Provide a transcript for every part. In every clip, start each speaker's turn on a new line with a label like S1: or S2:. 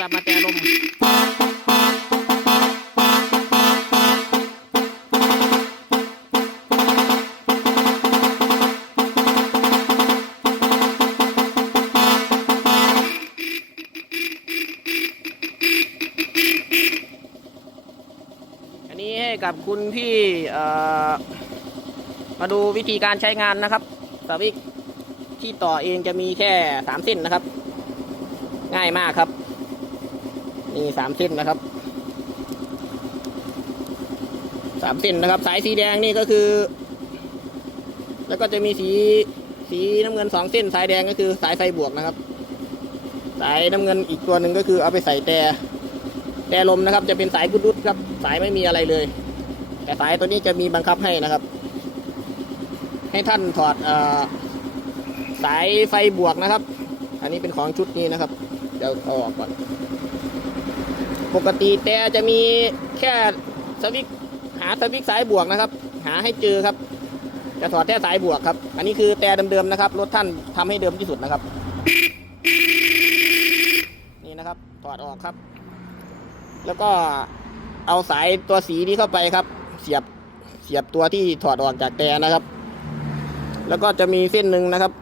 S1: ศัพท์มาแต่ลมอันนี้ให้กับคุณพี่มาดูวิธีการใช้งานนะครับสวิกที่ต่อเองจะมีแค่สามเส้นนะครับ ง่ายมากครับนี่สามเส้นนะครับสามเส้นนะครับ สายสีแดงนี่ก็คือ แล้วก็จะมีสีสีน้ำเงินสองเส้น สายแดงก็คือสายไฟบวกนะครับ สายน้ำเงินอีกตัวหนึ่งก็คือเอาไปใส่แต่แต่ลมนะครับ จะเป็นสายกุดุดครับ สายไม่มีอะไรเลย แต่สายตัวนี้จะมีบังคับให้นะครับ ให้ท่านถอดอสายไฟบวกนะครับ อันนี้เป็นของชุดนี้นะครับ เดี๋ยวเอาออกก่อน ปกติแต่จะมีแค่สวิกหาสวิกสายบวกนะครับ หาให้เจอครับ จะถอดแค่สายบวกครับ อันนี้คือแต่เดิมๆนะครับ รถท่านทำให้เดิมที่สุดนะครับ นี่นะครับ ถอดออกครับ แล้วก็เอาสายตัวสีนี้เข้าไปครับ เสียบเสียบตัวที่ถอดออกจากแต่นะครับ แล้วก็จะมีเส้นหนึ่งนะครับ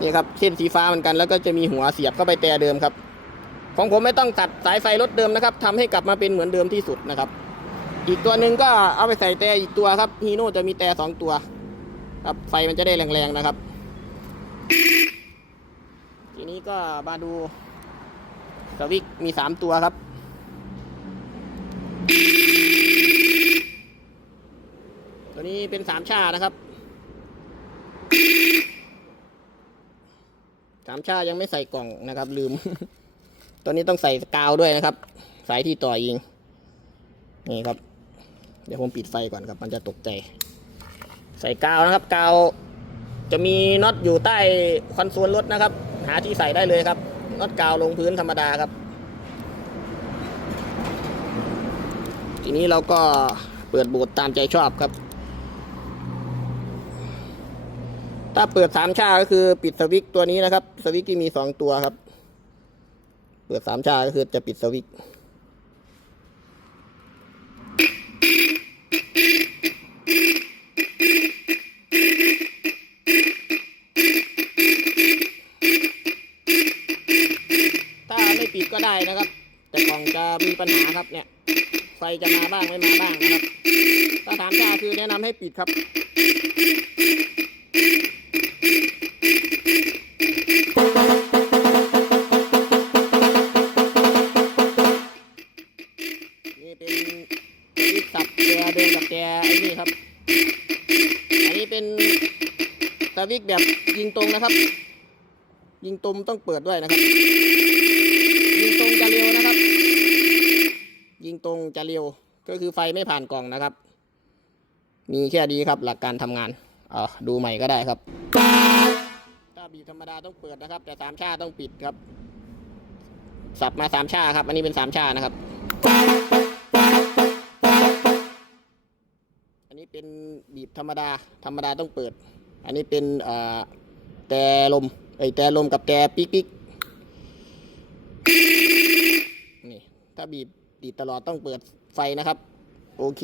S1: นี่ครับเส้นสีฟ้าเหมือนกันแล้วก็จะมีหัวเสียบเข้าไปแต่เดิมครับ ของผมไม่ต้องตัดสายไฟรถเดิมนะครับทำให้กลับมาเป็นเหมือนเดิมที่สุดนะครับ อีกตัวหนึ่งก็เอาไปใส่แต่อีกตัวครับฮีโน่จะมีแต่สองตัว ครับไฟมันจะได้แรงๆนะครับ ทีนี้ก็มาดูสวิกมีสามตัวครับตัวนี้เป็นสามชานะครับ สามชายังไม่ใส่กล่องนะครับ ลืมตัวนี้ต้องใส่กาวด้วยนะครับ สายที่ต่อยิง นี่ครับ เดี๋ยวผมปิดไฟก่อนครับ มันจะตกใจ ใส่กาวนะครับ กาวจะมีน็อตอยู่ใต้คอนโซลรถนะครับ หาที่ใส่ได้เลยครับ น็อตกาวลงพื้นธรรมดาครับ ทีนี้เราก็เปิดโบทตามใจชอบครับ ถ้าเปิดสามชาก็คือปิดสวิตตัวนี้นะครับ สวิตที่มีสองตัวครับ เปิดสามชาก็คือจะปิดสวิตถ้าไม่ปิดก็ได้นะครับ แต่กล่องจะมีปัญหาครับเนี่ย ไฟจะมาบ้างไม่มาบ้างนะครับ ถ้าถามชาคือแนะนำให้ปิดครับ นี่ครับ อันนี้เป็นสวิตช์แบบยิงตรงนะครับ ยิงตรงต้องเปิดด้วยนะครับ ยิงตรงจะเร็วนะครับ ยิงตรงจะเร็วก็คือไฟไม่ผ่านกล่องนะครับ มีแค่นี้ครับหลักการทำงานอ่าดูใหม่ก็ได้ครับ ถ้าบีธรรมดาต้องเปิดนะครับ แต่สามชาต้องปิดครับ สับมาสามชาครับ อันนี้เป็นสามชานะครับ เป็นบีบธรรมดา ธรรมดาต้องเปิด อันนี้เป็นแต่ลมไอแต่ลมกับแต่ปิกปิกนี่ถ้าบีบดีตลอดต้องเปิดไฟนะครับ โอเค